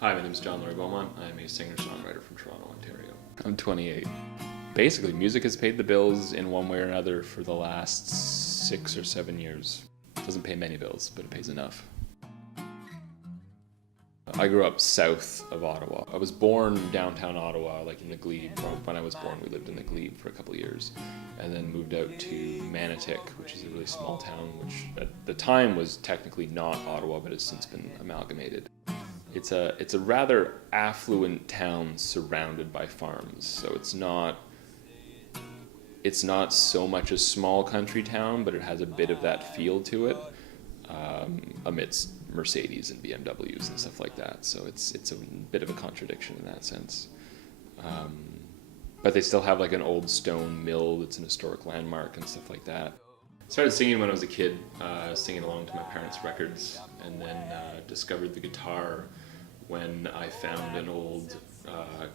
Hi, my name is Jon-Laurie Beaumont. I'm a singer-songwriter from Toronto, Ontario. I'm 28. Basically, music has paid the bills in one way or another for the last 6 or 7 years. It doesn't pay many bills, but it pays enough. I grew up south of Ottawa. I was born downtown Ottawa, like in the Glebe. When I was born, we lived in the Glebe for a couple of years, and then moved out to Manotick, which is a really small town, which at the time was technically not Ottawa, but has since been amalgamated. It's a rather affluent town surrounded by farms, so it's not so much a small country town, but it has a bit of that feel to it, amidst Mercedes and BMWs and stuff like that. So it's a bit of a contradiction in that sense. But they still have like an old stone mill that's an historic landmark and stuff like that. I started singing when I was a kid, singing along to my parents' records, and then discovered the guitar when I found an old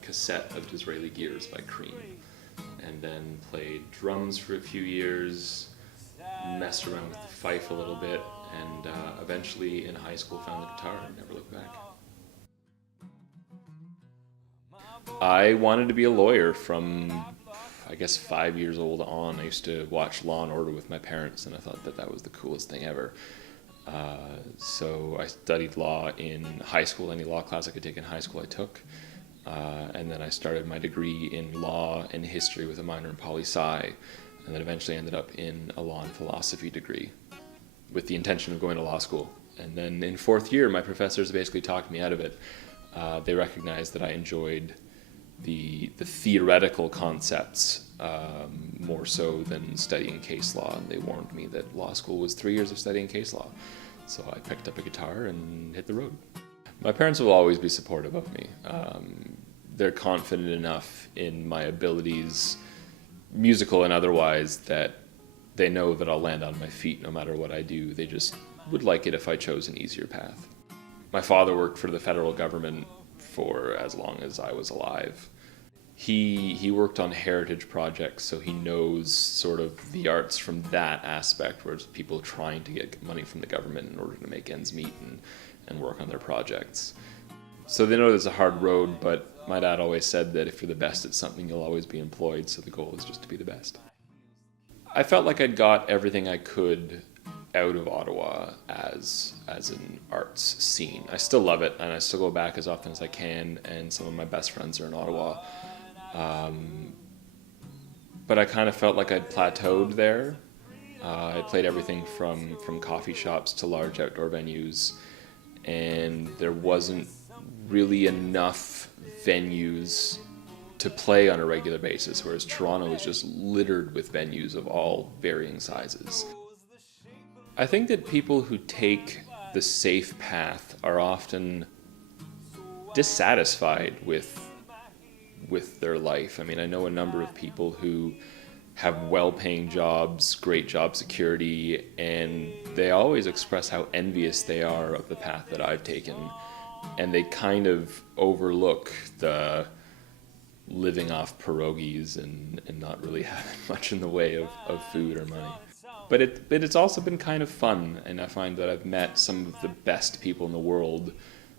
cassette of Disraeli Gears by Cream, and then played drums for a few years, messed around with the fife a little bit, and eventually in high school found the guitar and never looked back. I wanted to be a lawyer from, I guess, 5 years old on. I used to watch Law and Order with my parents, and I thought that was the coolest thing ever. So I studied law in high school. Any law class I could take in high school I took. And then I started my degree in law and history with a minor in poli-sci, and then eventually ended up in a law and philosophy degree with the intention of going to law school. And then in fourth year, my professors basically talked me out of it. They recognized that I enjoyed the theoretical concepts more so than studying case law, and they warned me that law school was 3 years of studying case law. So I picked up a guitar and hit the road. My parents will always be supportive of me. They're confident enough in my abilities, musical and otherwise, that they know that I'll land on my feet no matter what I do. They just would like it if I chose an easier path. My father worked for the federal government for as long as I was alive. He worked on heritage projects, so he knows sort of the arts from that aspect, where it's people trying to get money from the government in order to make ends meet and work on their projects. So they know there's a hard road, but my dad always said that if you're the best at something, you'll always be employed, so the goal is just to be the best. I felt like I'd got everything I could out of Ottawa as an arts scene. I still love it, and I still go back as often as I can, and some of my best friends are in Ottawa. But I kind of felt like I'd plateaued there. I played everything from coffee shops to large outdoor venues, and there wasn't really enough venues to play on a regular basis, whereas Toronto is just littered with venues of all varying sizes. I think that people who take the safe path are often dissatisfied with their life. I mean, I know a number of people who have well-paying jobs, great job security, and they always express how envious they are of the path that I've taken, and they kind of overlook the living off pierogies and not really having much in the way of food or money. But it's also been kind of fun, and I find that I've met some of the best people in the world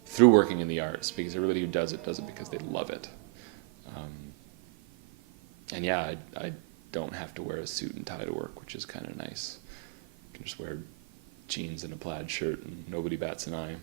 through working in the arts, because everybody who does it because they love it. And yeah, I don't have to wear a suit and tie to work, which is kind of nice. I can just wear jeans and a plaid shirt and nobody bats an eye.